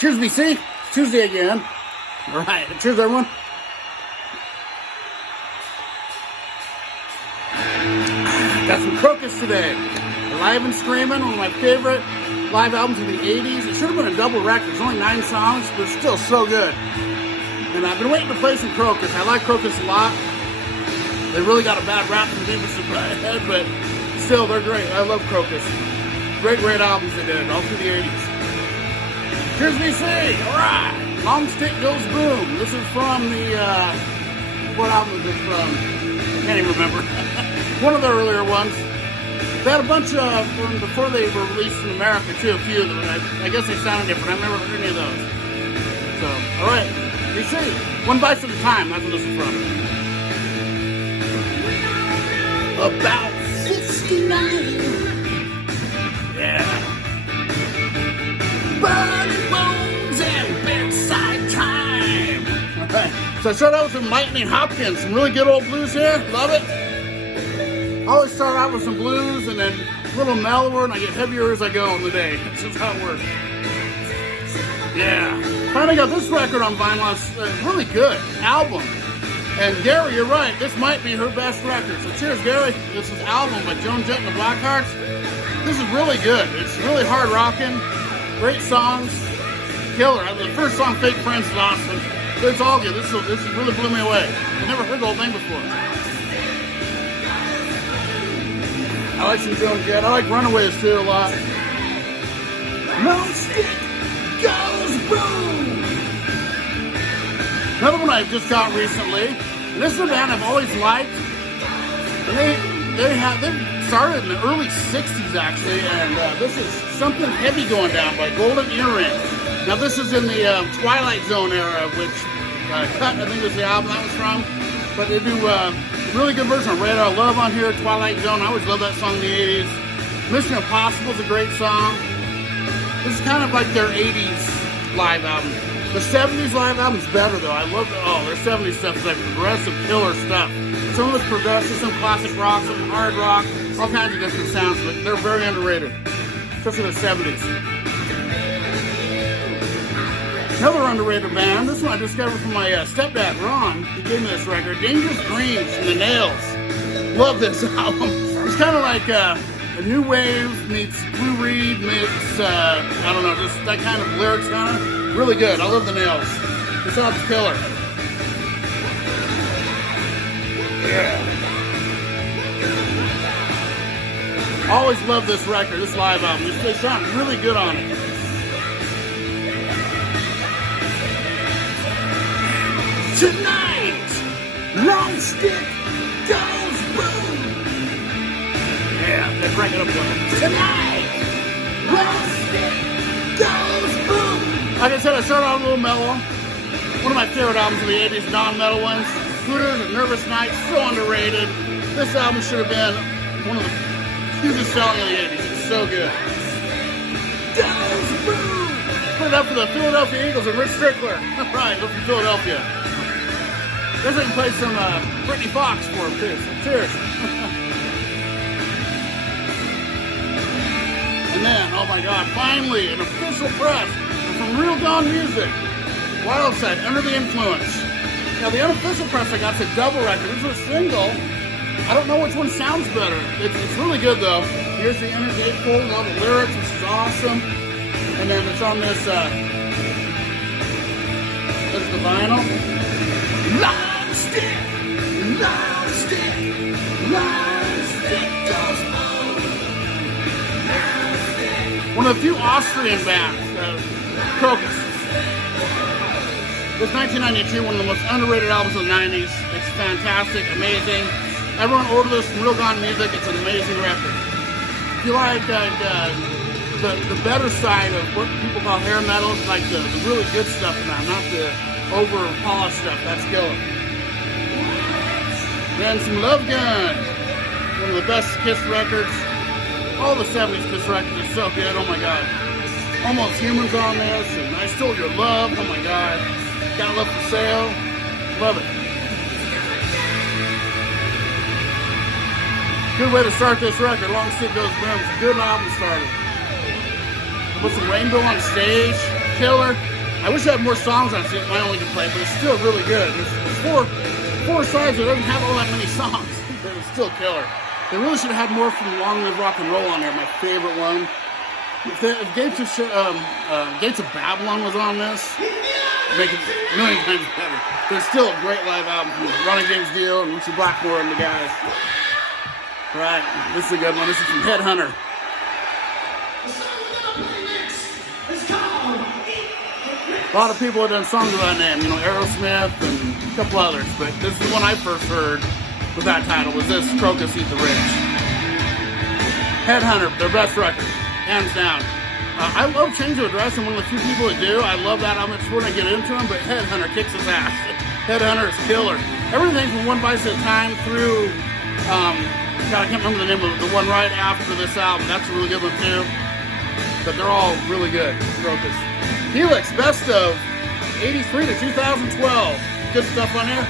Cheers, BC. It's Tuesday again. All right. Cheers, everyone. Got some Krokus today. Alive and Screaming, one of my favorite live albums of the 80s. It should have been a double record. It's only 9 songs, but it's still so good. And I've been waiting to play some Krokus. I like Krokus a lot. They really got a bad rap from Beavis and Butthead, but still, they're great. I love Krokus. Great albums they did, all through the 80s. Cheers, BC! Alright! Long Stick Goes Boom. This is from the, what album is it from? I can't even remember. One of the earlier ones. They had a bunch of, from before they were released in America too, a few of them. I guess they sounded different. I've never heard any of those. So, alright. BC. One Bite at a Time. That's what this is from. About 69. Yeah. Burning bones and bedside time. Alright. So I started out with some Lightning Hopkins, some really good old blues here. Love it. I always start out with some blues and then a little mellower, and I get heavier as I go in the day. That's just how it works. Yeah. Finally got this record on vinyl. It's a really good album. And Gary, you're right. This might be her best record. So cheers, Gary. This is Album by Joan Jett and the Blackhearts. This is really good. It's really hard rocking. Great songs. Killer. The first song, Fake Friends, is awesome. But it's all good. This really blew me away. I've never heard the whole thing before. I like some Joan Jett. I like Runaways too a lot. Long Stick Goes Boom. Another one I just got recently. And this is a band I've always liked. And they started in the early 60s actually, and this is Something Heavy Going Down by Golden Earring. Now this is in the Twilight Zone era, which Cut, I think was the album that was from. But they do really good version of Radar Love on here, Twilight Zone. I always loved that song in the 80s. Mission Impossible is a great song. This is kind of like their 80s live album. The 70s live album's better though. I love their 70s stuff is like progressive killer stuff. Some of it's progressive, some classic rock, some hard rock, all kinds of different sounds, but they're very underrated, especially the 70s. Another underrated band, this one I discovered from my stepdad, Ron. He gave me this record, Dangerous Dreams from the Nails. Love this album. It's kind of like a new wave meets Blue Reed meets, I don't know, just that kind of lyrics kind of. Really good. I love the Nails. This album's killer. Yeah. Always love this record, this live album. They sound really good on it. Tonight, Long Stick Goes Boom. Yeah, they crank it up one. Tonight, Long Stick Goes Boom. Like I said, I started out a little mellow. One of my favorite albums of the 80s, non-metal ones. Hooters and Nervous Nights, so underrated. This album should have been one of the hugest selling of the 80s. It's so good. Goes Boom! Put it up for the Philadelphia Eagles and Rich Strickler. Right, look from Philadelphia. Guess I can play some Britney Fox for him too. So cheers. And then, oh my God, finally, an official press from Real Dawn Music. Wildside, Under the Influence. Now the unofficial press I got is a double record. This was a single. I don't know which one sounds better. It's really good though. Here's the inner gatefold and all the lyrics, which is awesome. And then it's on this, this is the vinyl. Long Stick goes home. One of the few Austrian bands, Krokus. This 1992, one of the most underrated albums of the 90s. It's fantastic, amazing. Everyone order this from Real Dawn Music. It's an amazing record. If you like the better side of what people call hair metal, like the really good stuff in that, not the over-polished stuff, that's killer. Then some Love Gun. One of the best Kiss records. All the 70s Kiss records are so good, oh my God. Almost Humans on this, and I Stole Your Love, oh my God. Got Love for Sale, love it. Good way to start this record, Long Stick Goes Boom. It's a good album starter. Put some Rainbow on Stage, killer. I wish I had more songs on it. I only can play, but it's still really good. There's four sides that doesn't have all that many songs, but it's still killer. They really should have had more from Long Live Rock and Roll on there. My favorite one. If Gates of Babylon was on this, make it a million times better. There's still a great live album from Ronnie James Dio and Richie Blackmore and the guys. All right, this is a good one. This is from Headhunter. A lot of people have done songs with that name, Aerosmith and a couple others, but this is the one I first heard with that title, was this, Crocus Eat the Rich. Headhunter, their best record, hands down. I love Change of Address, I'm one of the few people that do. I love that album, it's when I get into them, but Headhunter kicks his ass. Headhunter is killer. Everything from One Vice at a Time through, God, I can't remember the name of it, the one right after this album, that's a really good one too. But they're all really good, Crocus. Helix, best of 83 to 2012. Good stuff on here.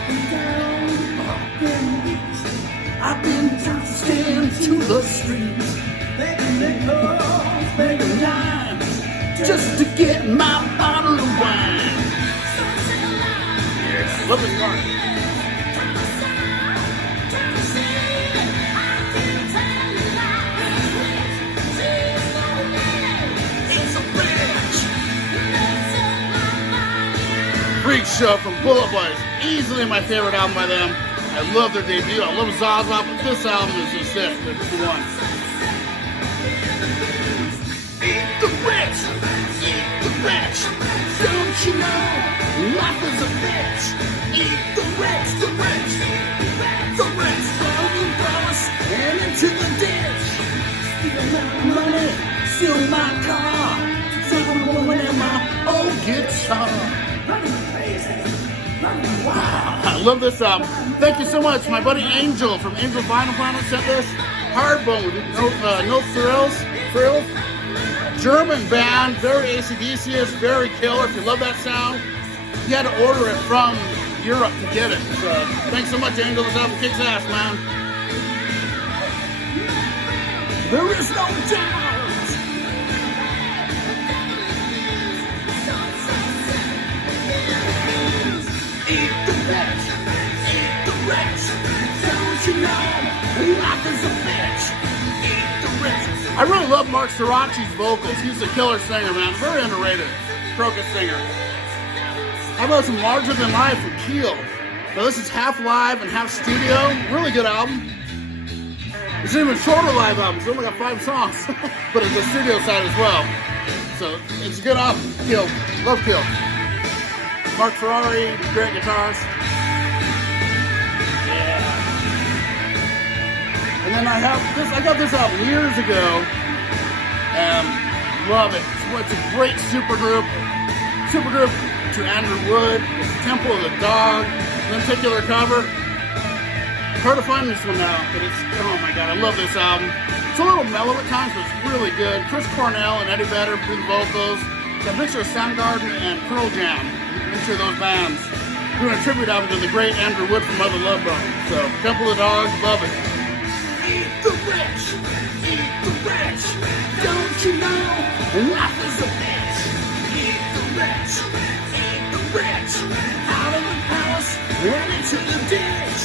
I've been stand to the streets, begging nickels, begging dimes, just to get my bottle of wine. Yeah, love this part. Freak Show from Bullet Boys, easily my favorite album by them. I love their debut. I love Zaza, but this album is just it. It's the one. Eat the rich, eat the rich. Don't you know life is a bitch? Eat the rich, the rich, the rich. Rolling dollars and into the ditch. Steal my money, steal my car, steal the woman and my old guitar. Wow, I love this album. Thank you so much. My buddy Angel from Angel Vinyl Planet sent this. Hardbone, no frills. German band, very AC/DC-ish, very killer. If you love that sound, you had to order it from Europe to get it. So, thanks so much, Angel. This album kicks ass, man. There is no doubt. Eat the rich, eat the rich. Don't you know life is a bitch? Eat the rich. I really love Mark Sirachi's vocals. He's a killer singer, man. Very underrated Crocus singer. How about some Larger Than Life from Keel? Now this is half live and half studio. Really good album. It's an even shorter live album. It's only got 5 songs, but it's a studio side as well. So it's a good album. Keel, love Keel. Mark Ferrari, great guitarist. Yeah. And then I got this album years ago, and love it. It's a great supergroup to Andrew Wood. It's Temple of the Dog, lenticular cover. Hard to find this one now, but it's, oh my God, I love this album. It's a little mellow at times, but it's really good. Chris Cornell and Eddie Vedder do the vocals. It's a mixture of Soundgarden and Pearl Jam. Of those bands doing a tribute album to the great Andrew Wood from Mother Love Bone. So, Temple of the Dog, love it. Eat the rich, eat the rich. Don't you know life is a bitch? Eat the rich, eat the rich. Out of the palace, and into the ditch.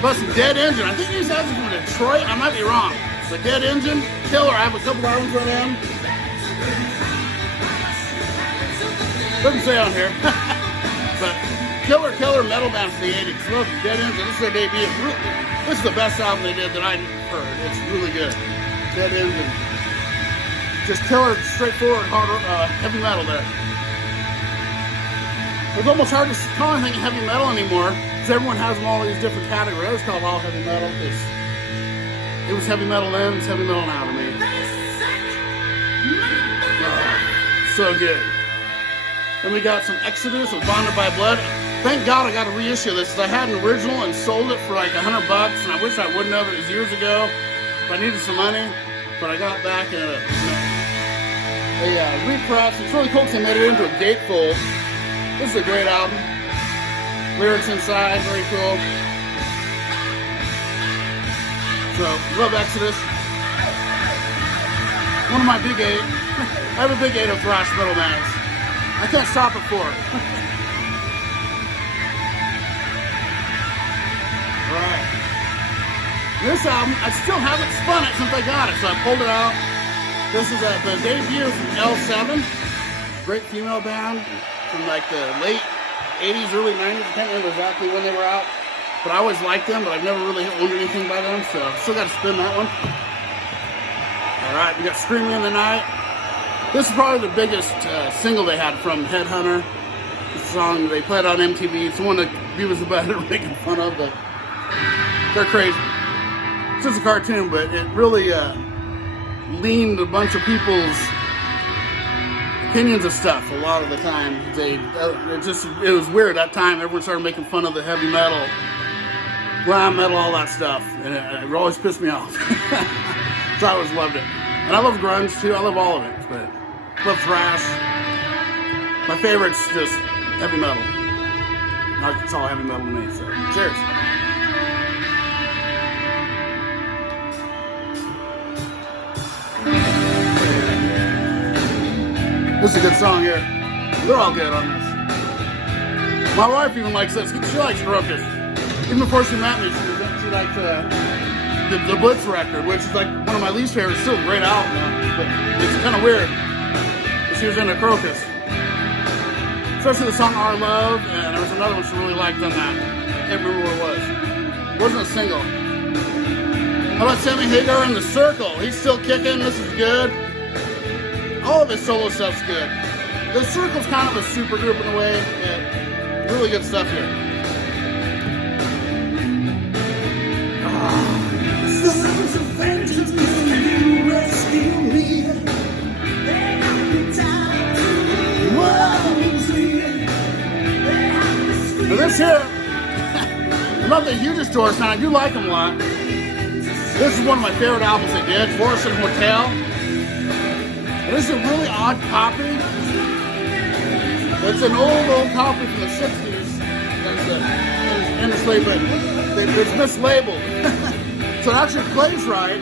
Plus some Dead Engine. I think these guys are from Detroit. I might be wrong. But Dead Engine, killer. I have a couple albums from them. Doesn't say on here, but killer metal band from the 80s. Love Dead Engine. This is their debut. This is the best album they did that I heard. It's really good. Dead Engine. Just killer, straightforward, hard, heavy metal there. It's almost hard to call anything heavy metal anymore because everyone has them all these different categories. I just call it all heavy metal because it was heavy metal then, it's heavy metal now to me. So good. Then we got some Exodus with Bonded by Blood. Thank God I got a reissue of this because I had an original and sold it for like $100, and I wish I wouldn't have. It was years ago. But I needed some money, but I got back a repress. It's really cool because they made it into a gatefold. This is a great album. Lyrics inside, very cool. So, love Exodus. One of my big I'm a big 8 of thrash metal man. I can't stop it for it. Alright. This album, I still haven't spun it since I got it, so I pulled it out. This is the debut from L7. Great female band from like the late 80s, early 90s. I can't remember exactly when they were out. But I always liked them, but I've never really owned anything by them, so I've still got to spin that one. Alright, we got Screaming in the Night. This is probably the biggest single they had from Headhunter. It's a song they played on MTV. It's the one that viewers about are making fun of, but they're crazy. It's just a cartoon, but it really leaned a bunch of people's opinions of stuff a lot of the time. It was weird that time. Everyone started making fun of the heavy metal, glam metal, all that stuff, and it always pissed me off. So I always loved it. And I love grunge too. I love all of it, but I love thrash. My favorite's just heavy metal. It's all heavy metal to me, so cheers. This is a good song here. They're all good on this. My wife even likes this. She likes Crocus. Even before she met me, she liked the Blitz record, which is like one of my least favorites. Still a great album, though, but it's kind of weird. But she was into Crocus. Especially the song Our Love, and there was another one she really liked on that. I can't remember what it was. It wasn't a single. How about Sammy Hagar in The Circle? He's still kicking. This is good. All of his solo stuff's good. The Circle's kind of a super group in a way, but really good stuff here. Sons of vengeance, will you rescue me? Now this here, I'm not the hugest Doors fan. I do like them a lot. This is one of my favorite albums they did, Morrison Hotel. And this is a really odd copy. It's an old copy from the 60s. In this label, it's mislabeled. So it actually plays right,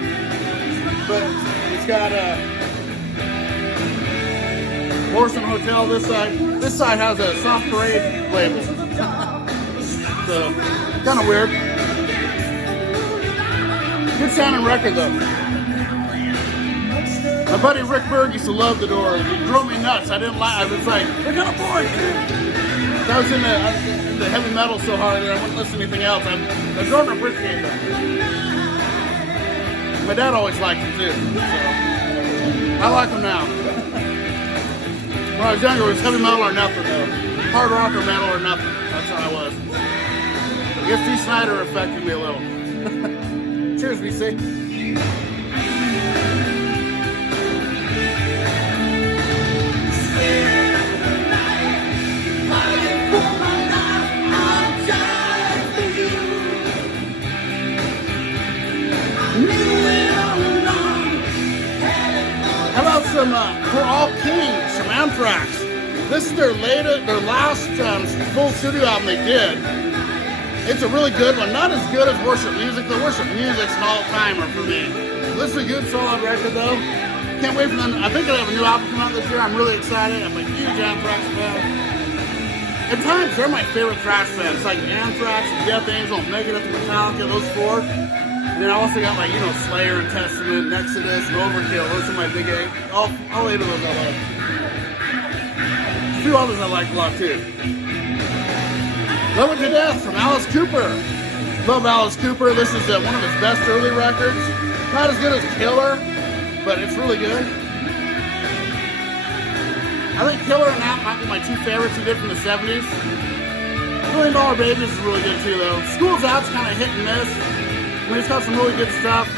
but it's got Morrison Hotel this side. This side has a Soft Parade label. So, kind of weird. Good sounding record though. My buddy Rick Berg used to love the Doors. He drove me nuts. I didn't like. I was like, they're kind of boring. I was in the heavy metal so hard that I wouldn't listen to anything else. I don't appreciate them. My dad always liked them too. So I like them now. When I was younger, it was heavy metal or nothing though. Hard rock or metal or nothing. That's how I was. I guess Dee Snider affected me a little. Cheers, VC. How about some For All Kings from Anthrax? This is their last full studio album they did. It's a really good one. Not as good as Worship Music. The Worship Music's an all-timer for me. This is a good, solid record, though. Can't wait for them. I think they have a new album coming out this year. I'm really excited. I'm a huge Anthrax fan. At times, they're my favorite thrash bands. It's like Anthrax, Death Angel, Megadeth, Metallica, those four. And then I also got like, Slayer and Testament, Exodus, and Overkill. Those are my big eight. All 8 of those I like. A few others I like a lot too. Love It to Death from Alice Cooper. Love Alice Cooper. This is one of his best early records. Not as good as Killer, but it's really good. I think Killer and that might be my two favorites he did from the 70s. $1 Million Babies is really good too though. School's Out's kind of hit and miss. I mean, he's got some really good stuff.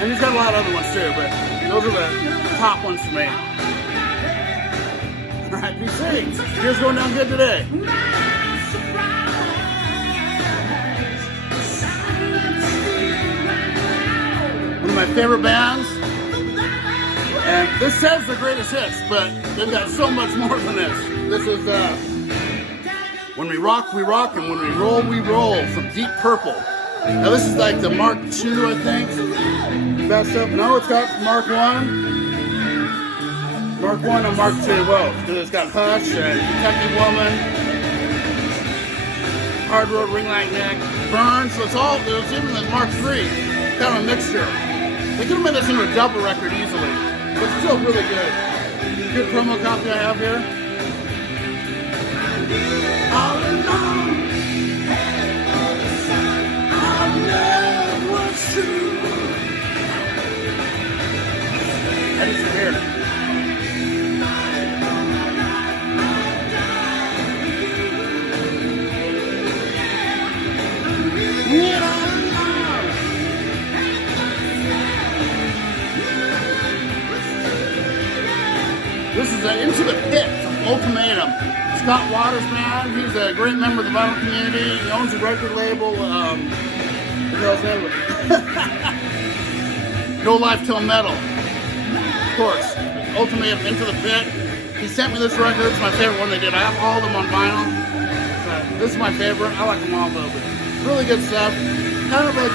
And he's got a lot of other ones too, but those are the top ones for me. Alright, BC. Here's going down good today. One of my favorite bands. And this says the greatest hits, but they've got so much more than this. This is When We Rock, We Rock, and When We Roll, We Roll from Deep Purple. Now this is like the Mark II, I think. Best of, no, it's got Mark I. Mark I and Mark II both. Because it's got Hush and Kentucky Woman, Hard Road, Ring Light Neck, Burn. So it's even the Mark III. Kind of a mixture. They could have made this into a double record easily. But it's still really good. Good promo copy I have here. All alone, our love was true. That is weird. This is Into the Pit from Ultimatum. Scott Waters band. He's a great member of the vinyl community. He owns a record label. No Life Till Metal. Of course. Ultimatum, Into the Pit. He sent me this record. It's my favorite one they did. I have all of them on vinyl. But this is my favorite. I like them all a little bit. Really good stuff. Kind of like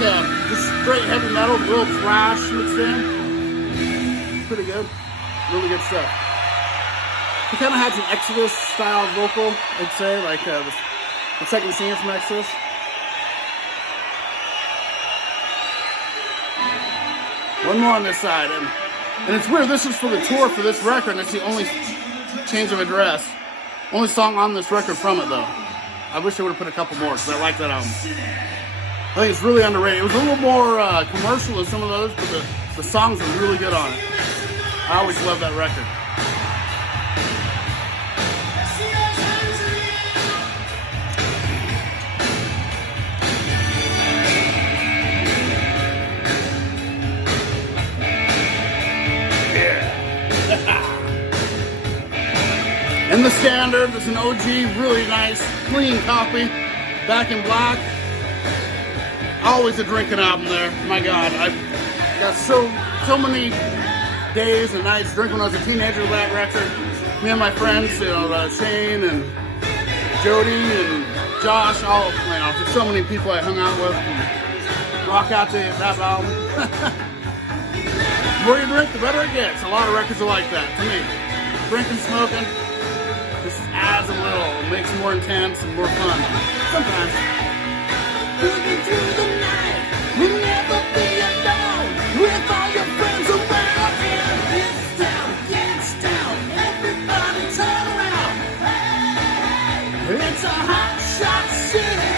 just straight heavy metal, real thrash mixed in. Pretty good. Really good stuff. He kind of has an Exodus style vocal, I'd say, like the second singer from Exodus. One more on this side, and it's weird. This is for the tour for this record, and it's the only change of address, only song on this record from it, though. I wish I would have put a couple more because I like that album. I think it's really underrated. It was a little more commercial than some of those, but the songs are really good on it. I always love that record. And the Standard is an OG, really nice, clean copy. Back in Black. Always a drinking album there. My God, I've got so many days and nights drinking when I was a teenager with that record. Me and my friends, Shane and Jody and Josh, all, there's so many people I hung out with and rock out to that album. The more you drink, the better it gets. A lot of records are like that, to me. Drinking, smoking, just adds a little. It makes it more intense and more fun. Sometimes. Moving through the night, we'll never be alone. With all your friends around here. Gets down, everybody turn around. It's a hot shot city.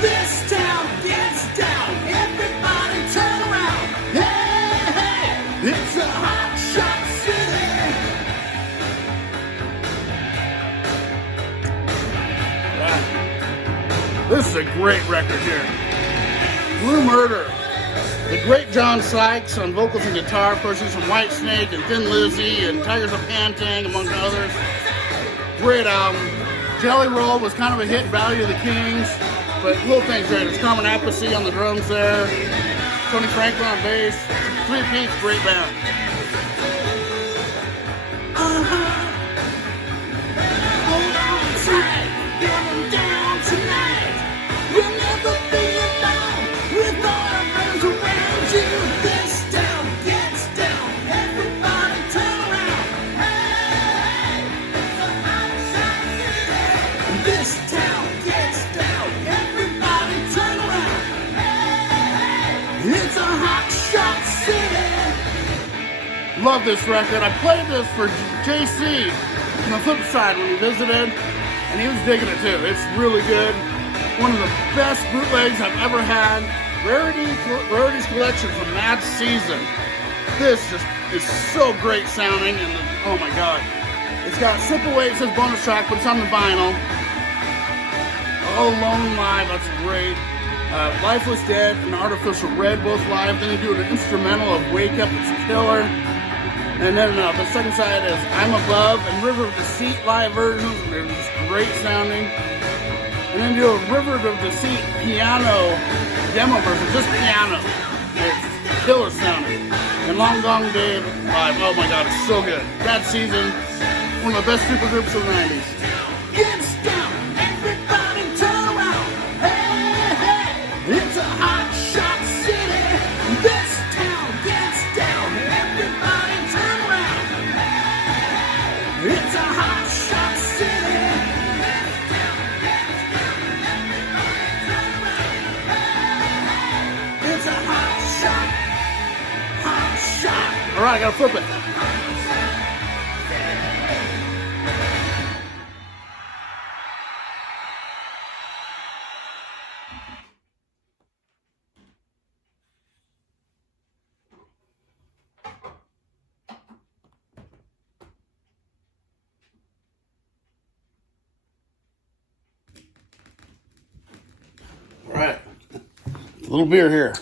This town gets down, everybody turn around. Hey, it's a hot shot city. This is a great record here. Blue Murder. The great John Sykes on vocals and guitar. Of course, he's from Whitesnake and Thin Lizzy and Tigers of Pantang, among others. Great album. Jelly Roll was kind of a hit, Valley of the Kings, but the whole thing's great. It's Carmen Appice on the drums there. Tony Franklin on bass. Three-piece, great band. Hold on tight, going down tonight. We'll never be alone with all our friends around you. This town gets down, everybody turn around. Hey, this town gets down, everybody turn around. Hey, it's a hot shot city. Love this record. I played this for JC on the flip side when he visited, and he was digging it too. It's really good. One of the best bootlegs I've ever had. Rarities collection from Mad Season. This just is so great sounding, and oh my God. It's got Slip Away, it says bonus track, but it's on the vinyl. Oh, Lone Live, that's great. Life Was Dead and Artificial Red, both live. Then they do an instrumental of Wake Up, it's killer. And then the second side is I'm Above and River of Deceit live versions. They're just great sounding. And then do a River of Deceit piano demo version, just piano. It's killer sounding. And Long Gone Dave live, oh my God, it's so good. Bad Season, one of the best super groups of the 90s. Gets down, everybody turn around. Hey, hey, it's a hot It's a hot shot city. It's a hot shot. All right, I gotta flip it. All right, a little beer here.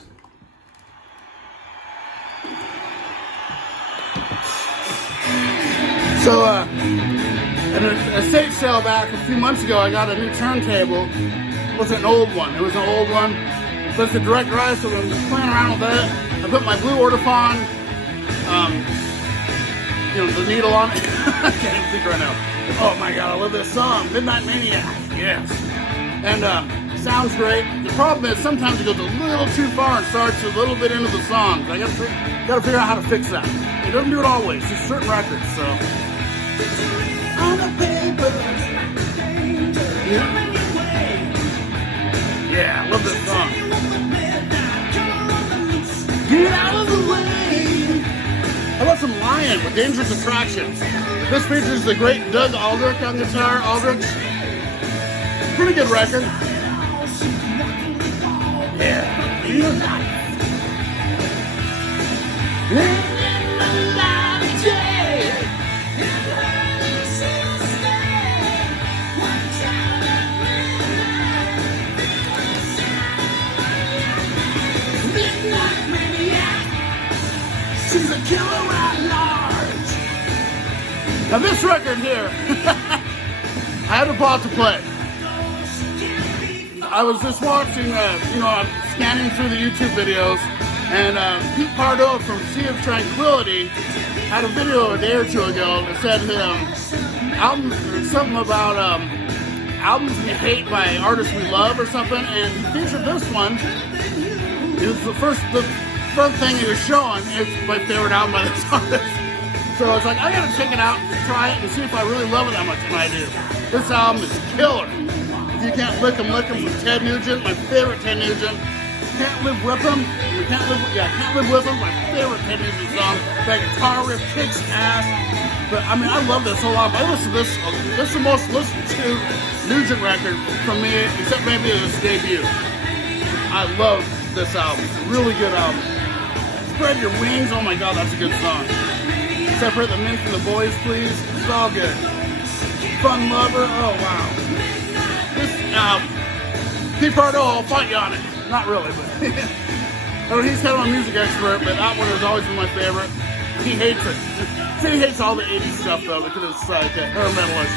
So, at an estate sale back a few months ago, I got a new turntable. It was an old one. But it's a direct drive, so I'm just playing around with it. I put my Blue Ortophon, the needle on it. I can't even think right now. Oh my God, I love this song, Midnight Maniac. Yes. And sounds great. The problem is sometimes it goes a little too far and starts a little bit into the song. I gotta figure out how to fix that. It doesn't do it always. Just certain records. So. On the paper. Yeah, I love this song. Get out of the way. How about some Lion with Dangerous Attraction? This features the great Doug Aldrich on guitar. Aldrich. Pretty good record. Yeah. She's a killer at large. Now this record here, I had to pause to play. I was just watching, I'm scanning through the YouTube videos, and Pete Pardo from Sea of Tranquility had a video a day or two ago that said something about albums we hate by artists we love or something, and he featured this one. It was the first thing he was showing. It's my favorite album by this artist. So I was like, I gotta check it out, try it, and see if I really love it that much, and I do. This album is killer. If you can't lick 'em from Ted Nugent, my favorite Ted Nugent. Can't Live With Him. Can't Live With Him, my favorite Ted Nugent song. That guitar riff kicks ass. But I mean, I love this whole album. I listen to this. This is the most listened to Nugent record from me, except maybe his debut. I love this album. It's a really good album. Spread Your Wings. Oh my God, that's a good song. Separate the Men from the Boys, please. It's all good. Fun Lover. Oh wow. This album. Pete Pardo, I'll fight you on it. Not really, but I mean, he's kind of a music expert, but that one has always been my favorite. He hates it. He hates all the 80s stuff though, because it's like a hair metalist.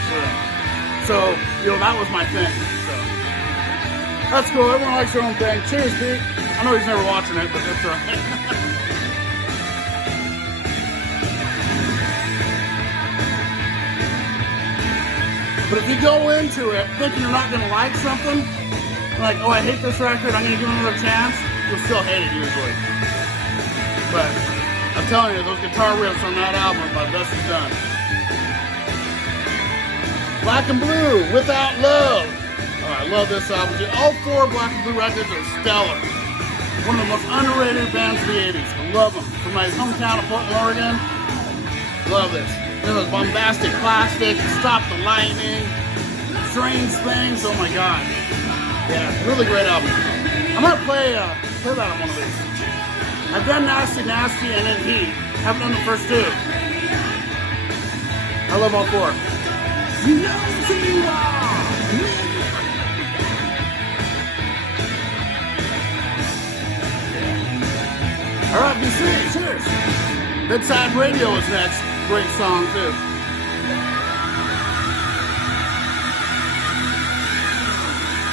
So, that was my thing. So that's cool. Everyone likes their own thing. Cheers, Pete. I know he's never watching it, but that's all right. But if you go into it thinking you're not going to like something, like, oh, I hate this record, I'm going to give it another chance, you'll still hate it usually. But I'm telling you, those guitar riffs on that album are my best is done. Black and Blue, Without Love. Oh, I love this album. All four Black and Blue records are stellar. One of the most underrated bands of the 80s. I love them. From my hometown of Portland, Oregon. Love this. This is Bombastic Plastic, Stop the Lightning, Strange Things. Oh my God. Yeah, really great album. I'm gonna play that on one of these. I've done Nasty Nasty and then Heat. Haven't done the first two. I love all four. You know who you are. All right, BC, cheers. Bedside Radio is next. Great song too.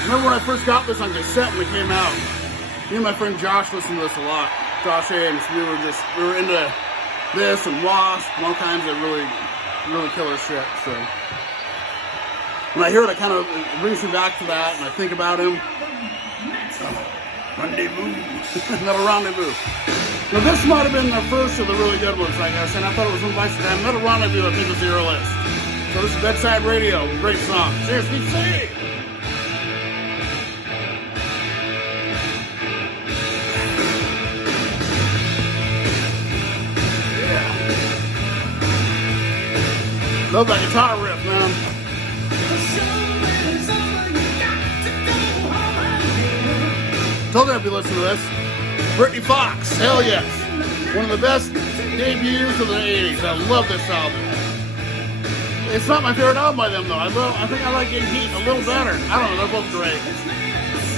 Remember when I first got this on cassette when it came out? Me and my friend Josh listened to this a lot. Josh Ames. We were into this and Wasp and all kinds of really, really killer shit. So when I hear it, it brings me back to that, and I think about him. Rendezvous. Another rendezvous. Now this might have been the first of the really good ones, I guess, and I thought it was Invites to Time. Metal Rendezvous, I think, was the earliest. So this is Bedside Radio, great song. Seriously, say! Yeah. Love that guitar riff, man. Told you I'd be listening to this. Britny Fox, hell yes. One of the best debuts of the 80s. I love this album. It's not my favorite album by them, though. I think I like Getting Heat a little better. I don't know, they're both great.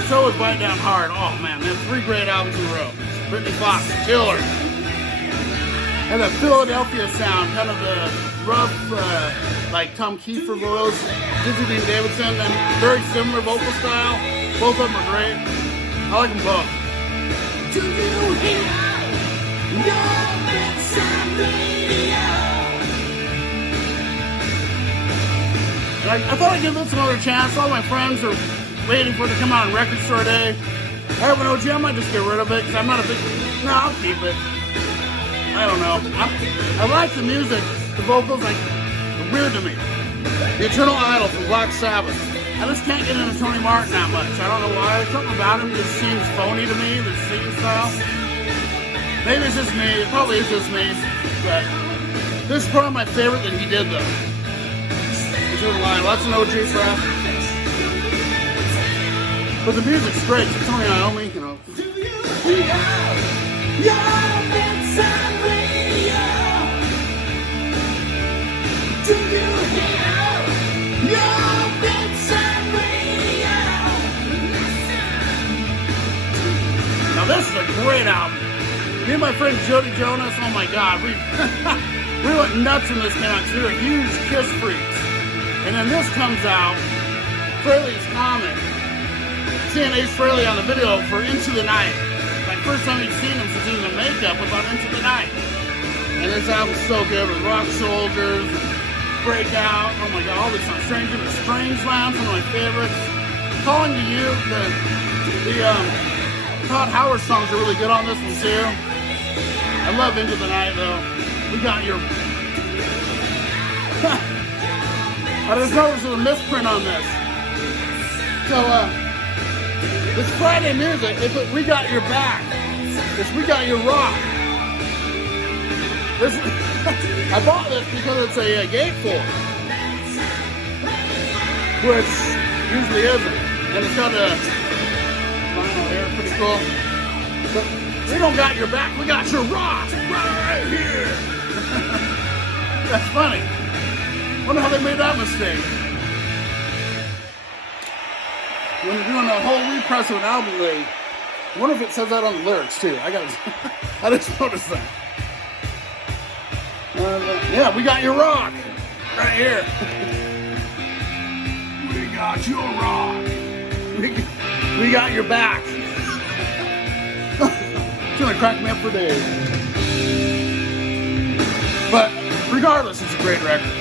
So is Bite Down Hard. Oh, man, they have 3 great albums in a row. Britny Fox, killer. And the Philadelphia sound, kind of the rough, like Tom Kiefer voice, Dizzy Dean Davidson, and very similar vocal style. Both of them are great. I like them both. Do you hear your bedside radio? And I thought I'd give this another chance. All my friends are waiting for it to come out on Record Store Day. I have an OG, I might just get rid of it because I'm not a big... No, I'll keep it. I don't know. I like the music. The vocals, like, are weird to me. The Eternal Idol from Black Sabbath. I just can't get into Tony Martin that much. I don't know why. Something about him just seems phony to me, the singing style. Maybe it's just me. It probably is just me. But this is probably my favorite that he did, though. Eternal Idol. That's an OG for us. But the music's great. It's Tony Iommi, you know. Do you hear your bedside radio? Now this is a great album. Me and my friend Jody Jonas, oh my God, we went nuts when this came out because we were huge Kiss freaks. And then this comes out, Frehley's Comet. Seeing Ace Frehley on the video for Into the Night. Like first time you've seen him since he was in makeup was on Into the Night. And this album's so good with Rock Soldiers, Breakout, oh my God, all these songs. Stranger to Strangeland, one of my favorites. Calling to You, the Todd Howard songs are really good on this one too. I love Into the Night though. We got your... I just noticed there's a misprint on this. So, this Friday music, We Got Your Back. It's We Got Your Rock. This, I bought this because it's a gatefold, which usually isn't, and it's got a vinyl here, pretty cool. But we don't got your back, we got your rock right here. That's funny. Wonder how they made that mistake. When they're doing a whole repress of an album, I wonder if it says that on the lyrics too. I just noticed that. Yeah, we got your rock right here. We got your rock. We got your back. It's gonna crack me up for days. But regardless, it's a great record.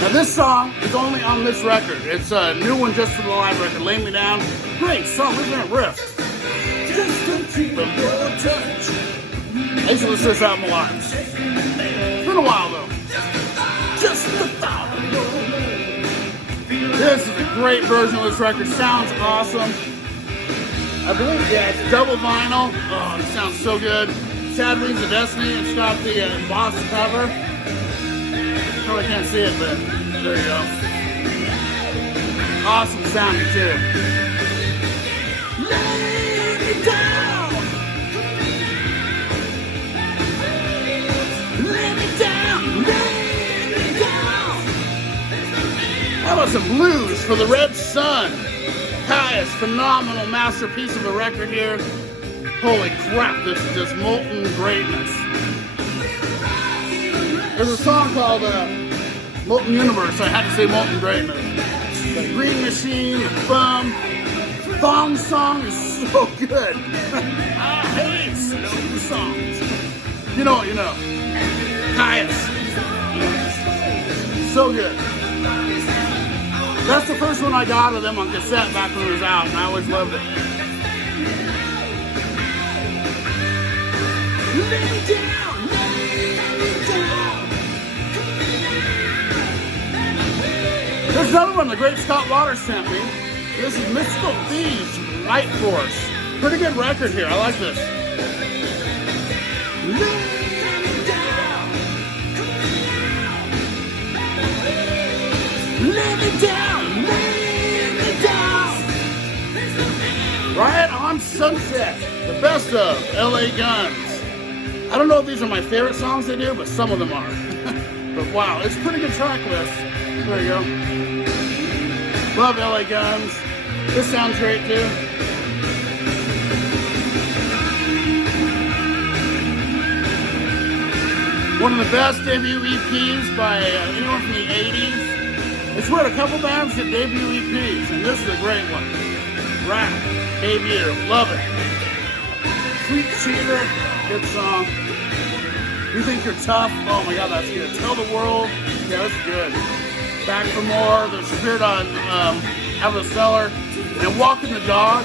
Now this song is only on this record. It's a new one just for the live record. Lay Me Down. Great song. Listen to that riff. Just the tip of your touch. I used to listen to this album a lot. It's been a while though. Just the thought of your love. This is a great version of this record. Sounds awesome. I believe, yeah, it's double vinyl. Oh, it sounds so good. Sad Wings of Destiny. It's got the embossed cover. Probably can't see it, but there you go. Awesome sounding too. How about some blues for the Red Sun? Highest phenomenal masterpiece of a record here. Holy crap, this is just molten greatness. There's a song called Molten Universe. I had to say Molten Greatness. The Green Machine, the Thong song is so good. I hate slow songs. You know what you know. Caius. So good. That's the first one I got of them on cassette back when it was out, and I always loved it. Lay me down, lay me down. There's another one the great Scott Waters sent me. This is Mystical Thieves, Light Force. Pretty good record here, I like this. Lay me down. Lay me down, lay me down. Riot on Sunset, the best of LA Guns. I don't know if these are my favorite songs they do, but some of them are. But wow, it's a pretty good track list. There you go. Love LA Guns. This sounds great too. One of the best debut EPs by anyone from the 80s. It's where a couple bands did debut EPs, and this is a great one. Rap, debut, love it. Sweet Cheater, good song. You Think You're Tough, oh my god, that's good. Tell the World, yeah, that's good. Back for More, there's Spirit on Out of the Cellar, and Walking the Dog.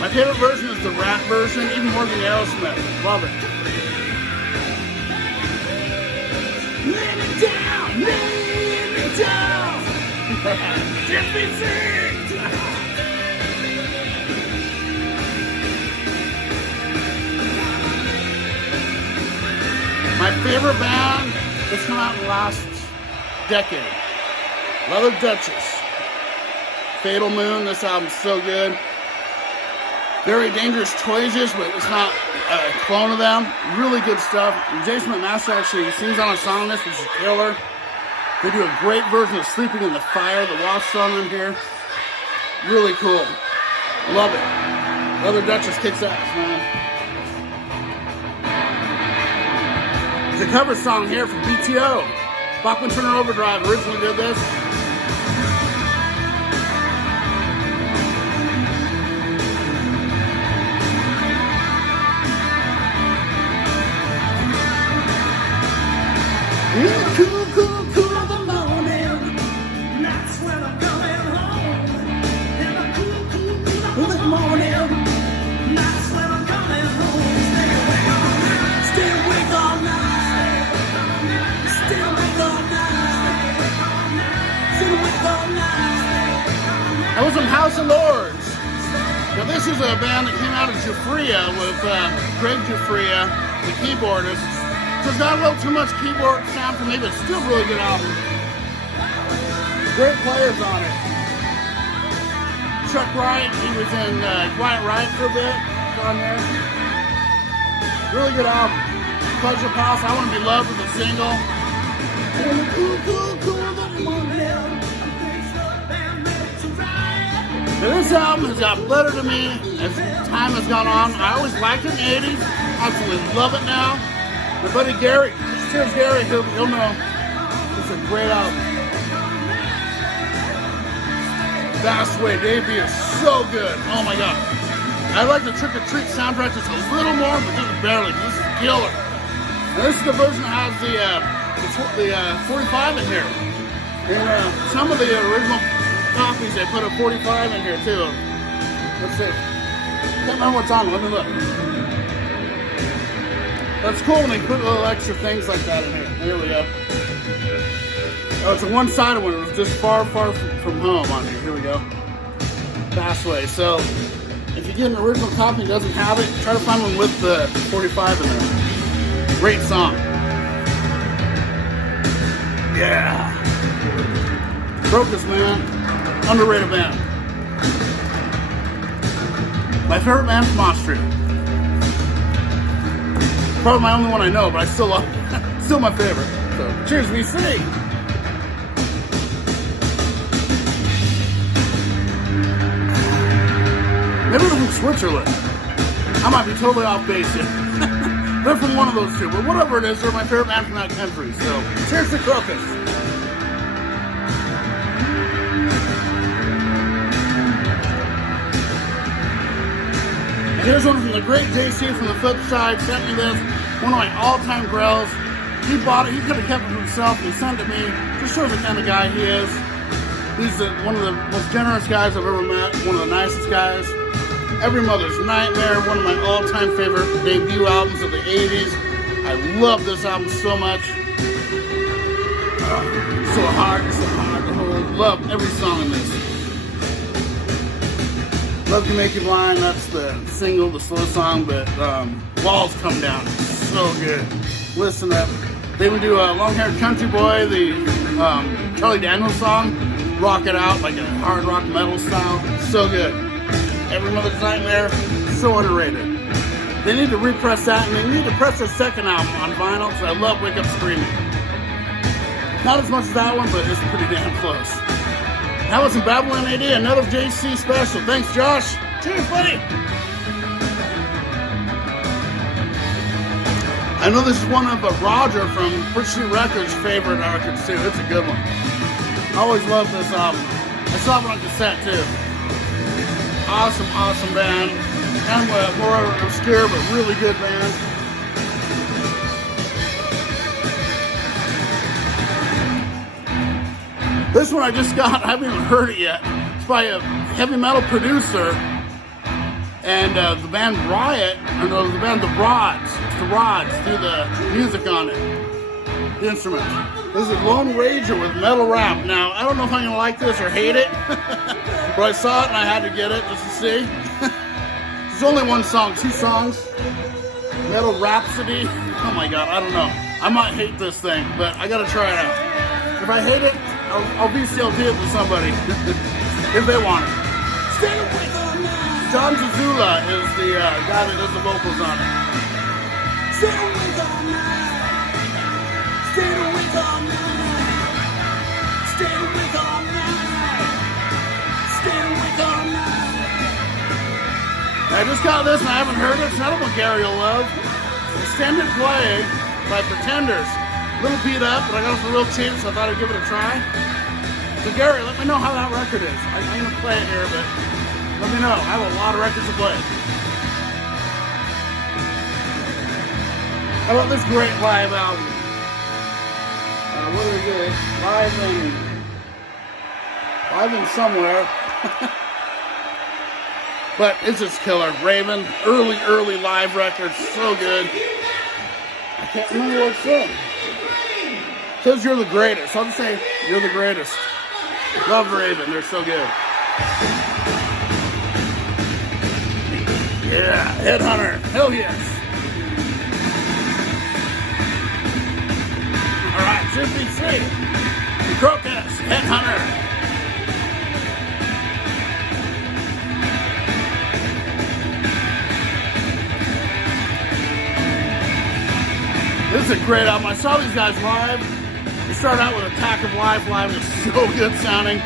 My favorite version is the Rat version, even more than the Aerosmith. Love it. Lay me down, lay me down. Get me free. My favorite band that's come out in the last decade. Leather Duchess. Fatal Moon, this album's so good. Very Dangerous Choices, but it's not a clone of them. Really good stuff. And Jason McMaster actually sings on a song on this, which is killer. They do a great version of Sleeping in the Fire, the Wasp song in here. Really cool. Love it. Leather Duchess kicks ass, man. There's a cover song here from BTO. Bachman Turner Overdrive originally did this. Cool, cool, cool of the morning. That's when I'm coming home. And I'm cool, cool, cool of the morning. That's when I'm coming home. Stay awake all night. Stay awake all night. Stay awake all night. That was from House of Lords. Now this is a band that came out of Giuffria with Greg Giuffria, the keyboardist. So it's got a little too much keyboard sound for me, but still really good album. Great players on it. Chuck Wright, he was in Quiet Riot for a bit, on there. Really good album. Pleasure Palace, I Want to Be Loved with a single. Now this album has got better to me as time has gone on. I always liked it in the 80s. Absolutely love it now. My buddy Gary, cheers Gary, he'll know. It's a great album. Fast Way debut is so good. Oh my god. I like the Trick or Treat soundtrack just a little more, but just barely. This is killer. And this is the version that has the 45 in here. And some of the original copies, they put a 45 in here too. Let's see. Can't remember what's on it. Let me look. That's cool when they put little extra things like that in here. There we go. Oh, it's a one-sided one. It was just far, far from home on here. Here we go. Fast Way. So, if you get an original copy that doesn't have it, try to find one with the 45 in there. Great song. Yeah. Crocus, man. Underrated band. My favorite band from Austria. Probably my only one I know, but I still love it. Still my favorite. So, cheers, VC. Maybe they're from Switzerland. I might be totally off base here. They're from one of those two, but whatever it is, they're my favorite band from that country. So, cheers to Crocus. And here's one from the great JC from the flip side, sent me this, one of my all-time grells. He bought it, he could have kept it himself, and he sent it to me. Just shows the kind of guy he is. He's one of the most generous guys I've ever met, one of the nicest guys. Every Mother's Nightmare, one of my all-time favorite debut albums of the 80s. I love this album so much. So hard to hold. Love every song in this. Love to Make You Blind, that's the single, the slow song, but Walls Come Down, so good. Listen up. They would do a Long Haired Country Boy, the Charlie Daniels song, rock it out like a hard rock metal style, so good. Every Mother's Nightmare, so underrated. They need to repress that, and they need to press their second album on vinyl, because I love Wake Up Screaming. Not as much as that one, but it's pretty damn close. That was in Babylon AD, another JC special. Thanks, Josh. Cheers, buddy. I know this is one of Roger from Pursuit Records' favorite records, too. It's a good one. I always love this album. I saw it on cassette, too. Awesome, awesome band. Kind of more obscure, but really good band. This one I just got, I haven't even heard it yet. It's by a heavy metal producer, and the band Riot, or no, the band The Rods. It's The Rods do the music on it, the instruments. This is Lone Ranger with metal rap. Now, I don't know if I'm going to like this or hate it, but I saw it and I had to get it just to see. There's only one song, 2 songs. Metal Rhapsody. Oh my god, I don't know. I might hate this thing, but I gotta try it out. If I hate it, I'll VCLT it to somebody if they want it. John Zazula is the guy that does the vocals on it. Stay awake all night. Stay awake all night. Stay awake all night. Stay awake all night. I just got this and I haven't heard it. It's not what Gary will love. Extended Play by Pretenders. A little beat up, but I got it for real cheap, so I thought I'd give it a try. So Gary, let me know how that record is. I'm going to play it here, but let me know. I have a lot of records to play. How about this great live album? What do we get? Live in somewhere. But it's just killer. Raven, early live records, so good. I can't remember what it's from. It says You're the Greatest. I'll just say You're the Greatest. Love Raven, they're so good. Yeah, Headhunter, hell yes. Alright, should be free. The Crocus, Headhunter. This is a great album. I saw these guys live. We started out with Attack of Life. Live is so good sounding.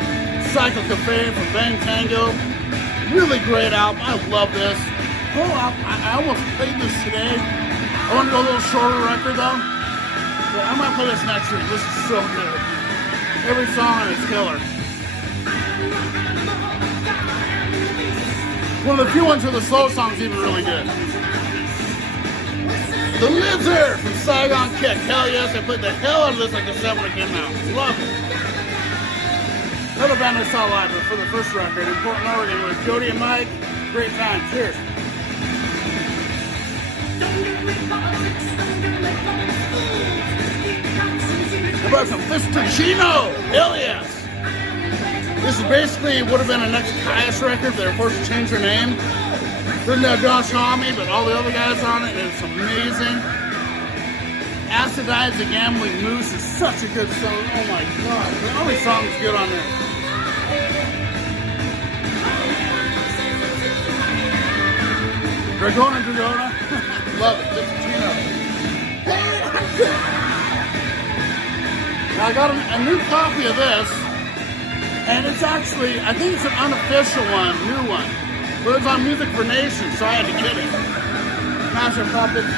Psycho Cafe from Bang Tango. Really great album. I love this. Whole album. I almost played this today. I wanted to go a little shorter record though. But I might play this next week. This is so good. Every song is killer. One of the few ones where the slow song's even really good. The Lizard from Saigon Kick. Hell yes, I played the hell out of this like cassette when it came out. Love it. Another band I saw live for the first record in Portland, Oregon with Jody and Mike. Great time. Cheers. How about some Fistagino? Hell yes. This is basically would have been a next highest record. They were forced to change their name. Didn't have Josh Homme, but all the other guys on it. It's amazing. Acidize the Gambling Moose is such a good song. Oh my god. The only song's good on there. Dragona. Love it. Fistagino. Now I got a new copy of this. And it's actually, I think it's an unofficial one, new one. But it's on Music for Nations, so I had to get it. Master Puppets.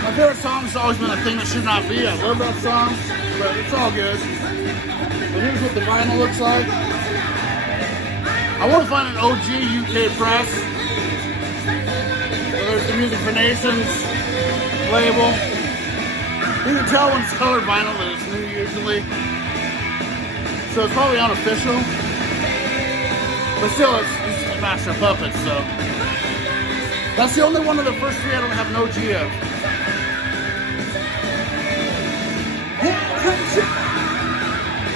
My favorite song has always been A Thing That Should Not Be. I love that song, but it's all good. But here's what the vinyl looks like. I want to find an OG UK press. So there's the Music for Nations label. You can tell when it's colored vinyl that it's new usually. So it's probably unofficial. But still, it's a Master of Puppets, so. That's the only one of the first three I don't have an OG of.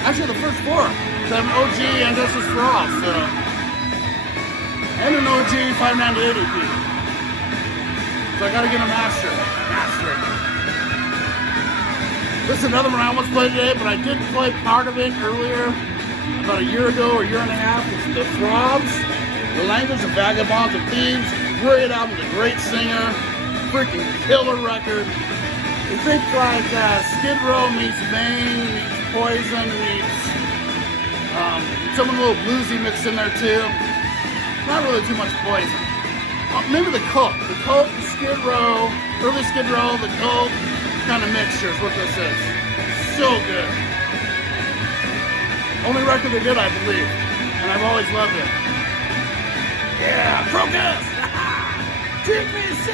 Actually, the first four. I have an OG and Justice for All, so. And an OG 598 EP. So I gotta get a master. This is another one I almost played today, but I did play part of it earlier, about a year ago or a year and a half. It's The Throbs, The Language of Vagabonds and Thieves. Great album, a great singer, freaking killer record. You think like Skid Row meets Bane, meets Poison, meets some of the little bluesy mixed in there too. Not really too much Poison. Maybe the Cult, Skid Row, early Skid Row, the Cult kind of mixture is what this is. So good. Only record they did, I believe, and I've always loved it. Yeah, Crocus! TPC!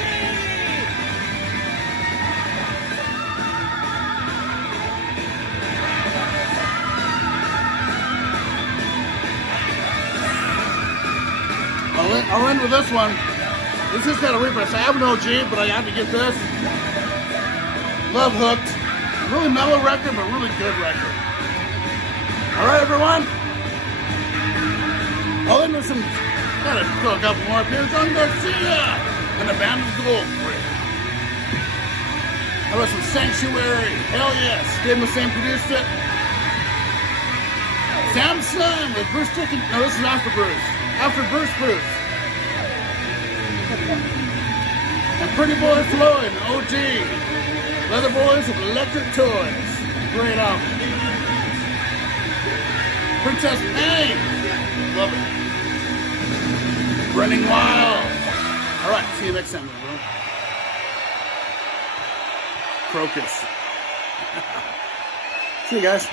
I'll end with this one. This has got a repress. I have an OG, but I had to get this. Love Hooked. Really mellow record, but really good record. Alright, everyone. I'll end with some. Gotta throw a couple more up here. John Garcia and the band of Goldfriend. How about some Sanctuary? Hell yes. Dave Mustaine produced it. Samson with Bruce Dickinson. No, this is after Bruce. After Bruce. And Pretty Boy Floyd, OG. Leather Boys with Electric Toys. Great album. Princess Pain. Love it. Running Wild. All right, see you next time, everyone. Crocus. See you guys.